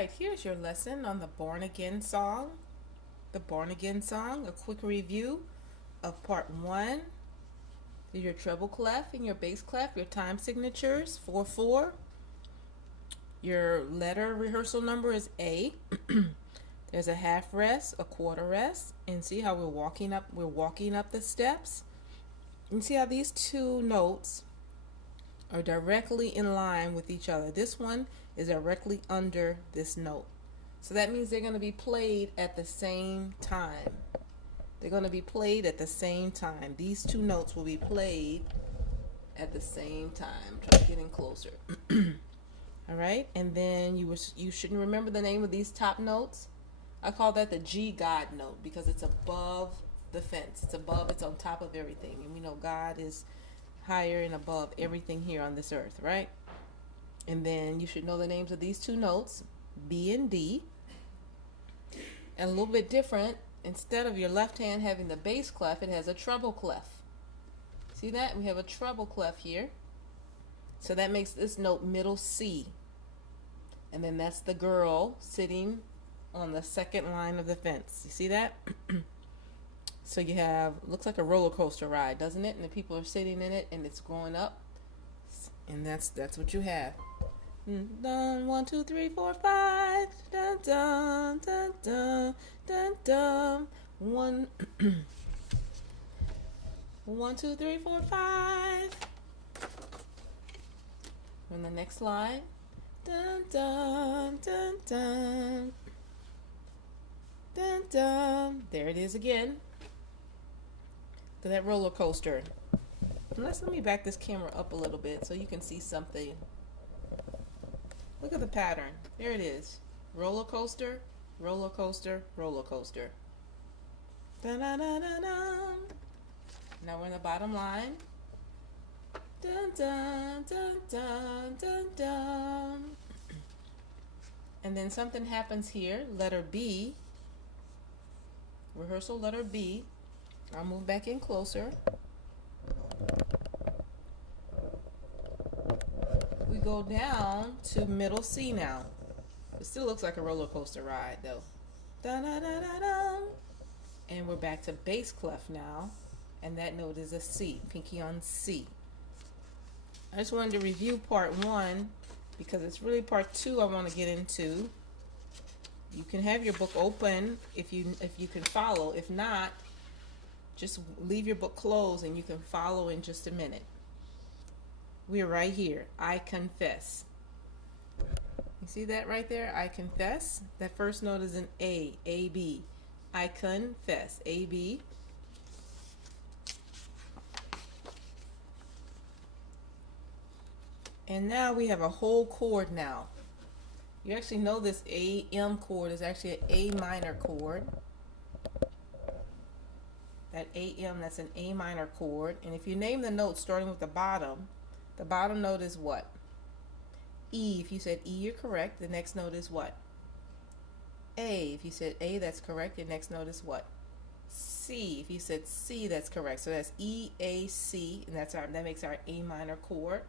right, here's your lesson on the Born Again song. The Born Again song, a quick review of part 1. Your treble clef and your bass clef, your time signatures, 4/4. Your letter rehearsal number is A. There's a half rest, a quarter rest, and see how we're walking up the steps. And see how these two notes are directly in line with each other. This one is directly under this note. So that means they're going to be played at the same time. They're going to be played at the same time. These two notes will be played at the same time. Try to get in closer. All right, and then you shouldn't remember the name of these top notes. I call that the G God note because it's above the fence. It's on top of everything. And we know God is higher and above everything here on this earth, right? And then you should know the names of these two notes, B and D. And a little bit different, instead of your left hand having the bass clef, it has a treble clef. See that? We have a treble clef here. So that makes this note middle C. And then that's the girl sitting on the second line of the fence. You see that? So you have, looks like a roller coaster ride, doesn't it? And the people are sitting in it and it's going up. And that's what you have. Dun, 1, 2, 3, 4, 5. Dun, dun, dun, dun, dun, dun. 1, 1, 2, 3, 4, 5. On the next line. Dun, dun, dun, dun. Dun, dun. There it is again. To that roller coaster. Let me back this camera up a little bit so you can see something. Look at the pattern. There it is. Roller coaster, roller coaster, roller coaster. Dun, dun, dun, dun, dun. Now we're in the bottom line. Dun, dun, dun, dun, dun, dun. And then something happens here. Letter B. Rehearsal letter B. I'll move back in closer. We go down to middle C now. It still looks like a roller coaster ride though. Da, da, da, da, da. And we're back to bass clef now. And that note is a C, pinky on C. I just wanted to review part 1 because it's really part 2 I want to get into. You can have your book open if you can follow. If not, just leave your book closed and you can follow in just a minute. We're right here. I confess. You see that right there? I confess. That first note is an A, A, B. I confess, A, B. And now we have a whole chord now. You actually know this A-M chord is actually an A minor chord. That A-M, that's an A minor chord. And if you name the note starting with the bottom note is what? E. If you said E, you're correct. The next note is what? A. If you said A, that's correct. The next note is what? C. If you said C, that's correct. So that's E, A, C, and that makes our A minor chord.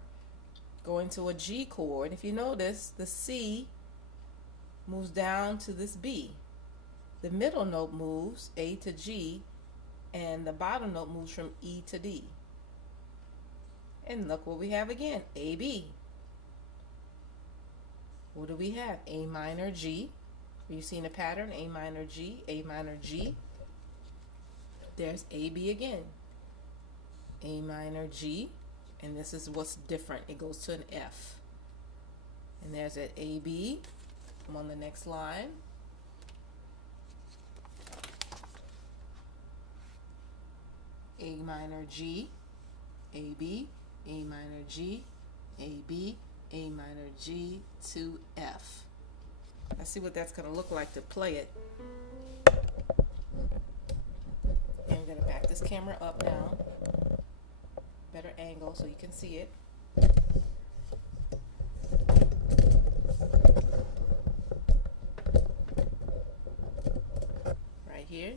Go into a G chord. If you notice, the C moves down to this B. The middle note moves, A to G, and the bottom note moves from E to D. And look what we have again, A, B. What do we have? A minor, G. Are you seeing a pattern? A minor, G, A minor, G. There's A, B again. A minor, G. And this is what's different. It goes to an F. And there's that A, B. I'm on the next line. A minor, G, A, B, A minor, G, A, B, A minor, G to F. Let's see what that's going to look like to play it. And I'm going to back this camera up now. Better angle so you can see it. Right here.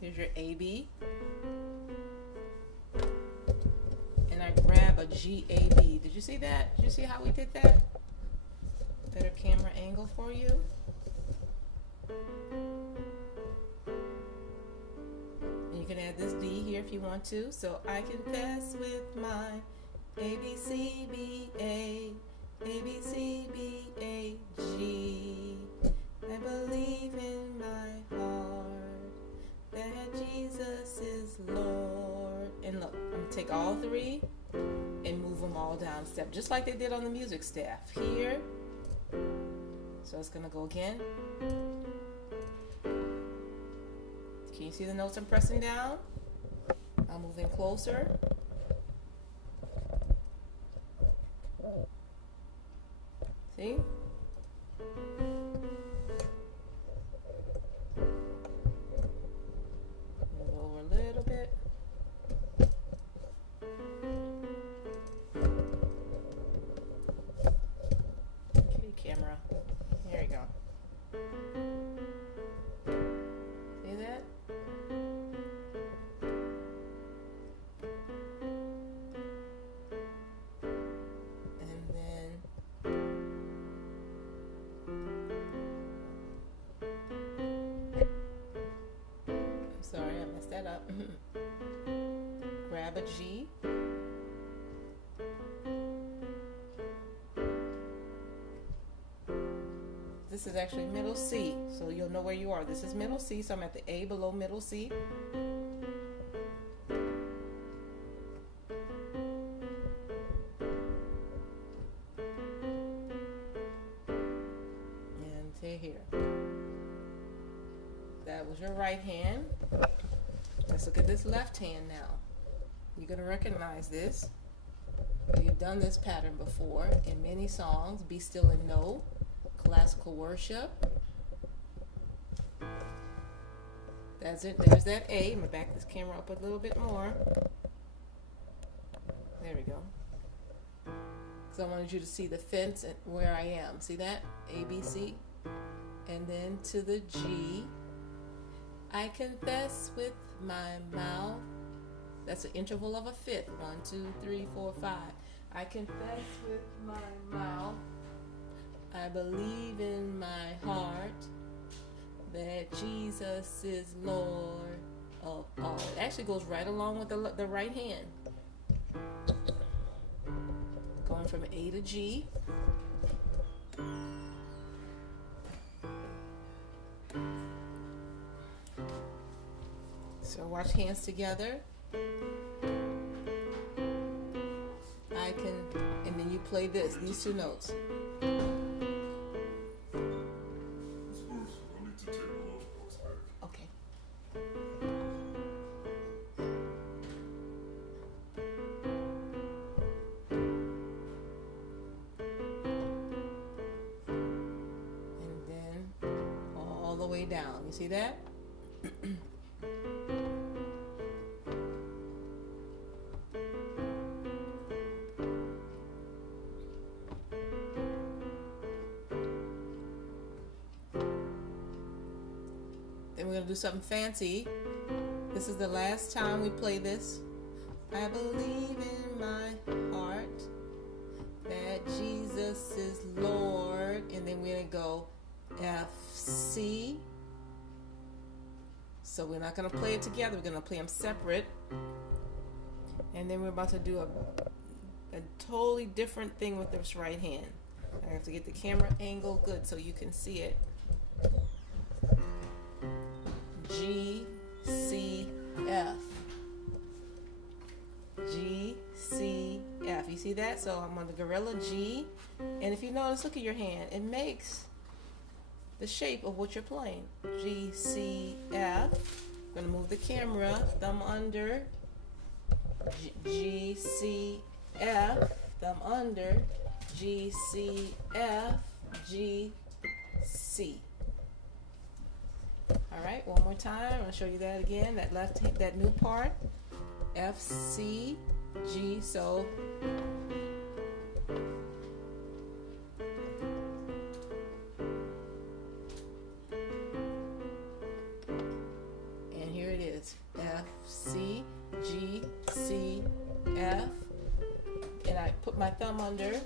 Here's your A, B. And I grab a G, A, B. Did you see that? Did you see how we did that? Better camera angle for you. And you can add this D here if you want to. So I confess with my A, B, C, B, A, B, C, B, A, G. I believe in my heart that Jesus is Lord. And look, I'm going to take all three and move them all down a step, just like they did on the music staff. Here. So it's going to go again. Can you see the notes I'm pressing down? I'm moving closer. See? Move over a little bit. Okay, camera. There you go. See that? And then I'm sorry, I messed that up. Grab a G. This is actually middle C, so you'll know where you are. This is middle C, so I'm at the A below middle C. And to here. That was your right hand. Let's look at this left hand now. You're going to recognize this. You've done this pattern before in many songs. Be Still and Know. Classical worship. That's it. There's that A. I'm going to back this camera up a little bit more. There we go. So I wanted you to see the fence and where I am. See that? A, B, C. And then to the G. I confess with my mouth. That's an interval of a fifth. 1, 2, 3, 4, 5. I confess with my mouth. I believe in my heart that Jesus is Lord of all. It actually goes right along with the right hand. Going from A to G. So watch hands together. I can, and then you play these two notes. Okay. And then all the way down. You see that? Then we're going to do something fancy. This is the last time we play this. I believe in my heart that Jesus is Lord. And then we're going to go F, C. So we're not going to play it together. We're going to play them separate. And then we're about to do a totally different thing with this right hand. I have to get the camera angle good so you can see it. G, C, F. G, C, F. You see that? So I'm on the gorilla G. And if you notice, look at your hand. It makes the shape of what you're playing. G, C, F. I'm going to move the camera. Thumb under. G, C, F. Thumb under. G, C, F. G, C. All right, one more time. I'm going to show you that again. That left hand, that new part. F, C, G. So and here it is. F, C, G, C, F. And I put my thumb under.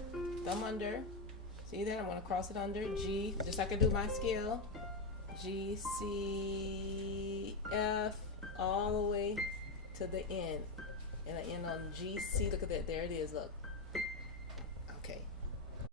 See that? I'm going to cross it under G, just like I do my scale. G, C, F, all the way to the end. And I end on G, C. Look at that. There it is. Look. Okay.